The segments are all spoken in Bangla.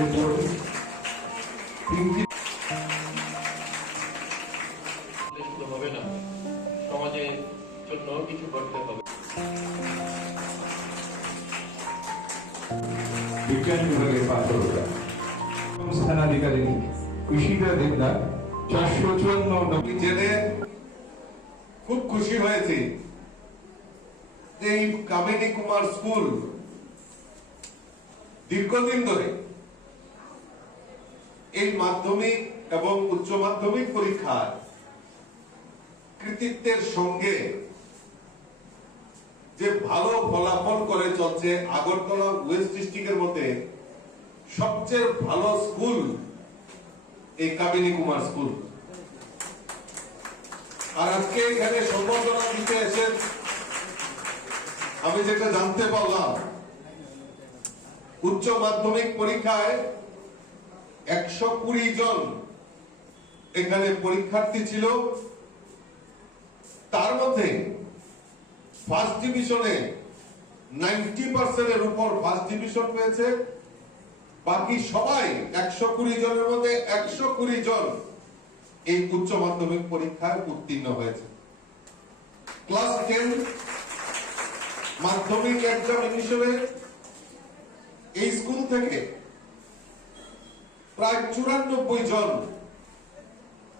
এরপর শুধু হবে না, সমাজের জন্য কিছু করতে হবে। বিজ্ঞান বিভাগের পাঠ্যক্রম স্থানাধিকারী কৃষিকা দেবনাথ 454 জেনে খুব খুশি হয়েছি যে এই কামিনী কুমার স্কুল দীর্ঘদিন ধরে এই মাধ্যমিক এবং উচ্চ মাধ্যমিক পরীক্ষার কৃতিত্বের সঙ্গে যে ভালো ফলাফল করে চলছে। আগরতলা ওয়েস্ট ডিস্ট্রিক্টের মধ্যে সবচেয়ে ভালো স্কুল এই কামিনী কুমার স্কুল। আর আজকে এখানে সম্বর্ধনা দিতে এসে আমি যেটা জানতে পারলাম, উচ্চ মাধ্যমিক পরীক্ষায় 120 জন এখানে পরীক্ষার্থী ছিল। তার মধ্যে ফার্স্ট ডিভিশনে 90% এর উপর ফার্স্ট ডিভিশন পেয়েছে। বাকি সবাই 120 জনের মধ্যে 120 জন এই উচ্চ মাধ্যমিক পরীক্ষায় উত্তীর্ণ হয়েছে। ক্লাস 10 মাধ্যমিক এক্সামিনেশনে এই স্কুল থেকে প্রায় 94 জন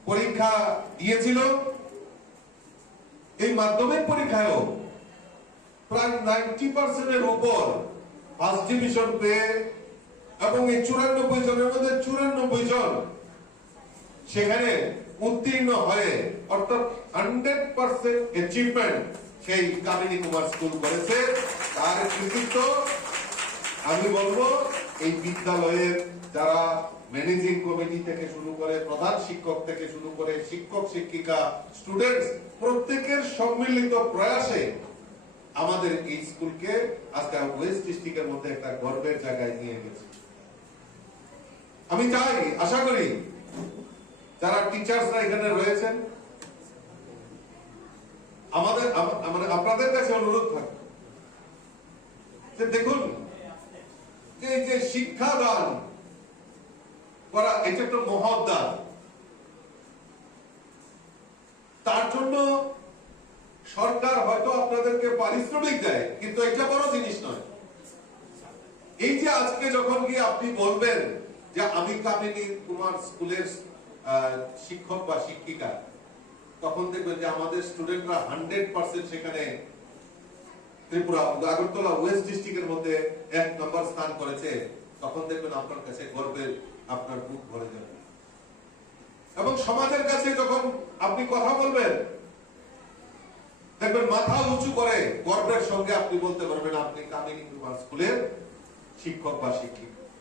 পরীক্ষা দিয়েছিল। এই মাধ্যমিক পরীক্ষায়ও প্রায় 90% এর উপর ফার্স্ট ডিভিশন পেয়ে এবং এই 94 জনের মধ্যে 94 জন সেখানে উত্তীর্ণ হয়ে, অর্থাৎ 100% অ্যাচিভমেন্ট সেই কামিনী কুমার স্কুল করেছে। তার কৃতিত্ব আমি বলবো এই বিদ্যালয়ের যারা ম্যানেজিং কমিটি থেকে শুরু করে, প্রধান শিক্ষক থেকে শুরু করে, শিক্ষক শিক্ষিকা, স্টুডেন্টস, প্রত্যেকের সম্মিলিত প্রয়াসে আমাদের এই স্কুলকে আজকে ওয়েস্ট ডিস্ট্রিক্টের মধ্যে একটা গর্বের জায়গায় নিয়ে গেছে। আমি চাই, আশা করি যারা টিচার্সরা এখানে রয়েছেন, আমাদের আপনাদের কাছে অনুরোধ থাকবে যে দেখুন, এই যে শিক্ষাদান করা, এটা একটা মহৎ দান। তার জন্য সরকার হয়তো আপনাদেরকে পারিশ্রমিক দেয়, কিন্তু এটা বড় জিনিস নয়। এই যে আজকে যখন গিয়ে আপনি বলবেন যে আমি কামিনী কুমার স্কুলের শিক্ষক বা শিক্ষিকা, তখন দেখবেন যে আমাদের স্টুডেন্টরা 100% সেখানে ত্রিপুরা আগরতলা ওয়েস্ট ডিস্ট্রিক্টের মধ্যে 1 নম্বর স্থান করেছে। তখন দেখবেন আপনার কাছে গর্বের আপনার বুক ভরে যাবে। এবং সমাজের কাছে যখন আপনি কথা বলবেন, দেখবেন মাথা উঁচু করে গর্বের সঙ্গে আপনি বলতে পারবেন আপনি কামিনী কুমার স্কুলের শিক্ষক বা শিক্ষিকা।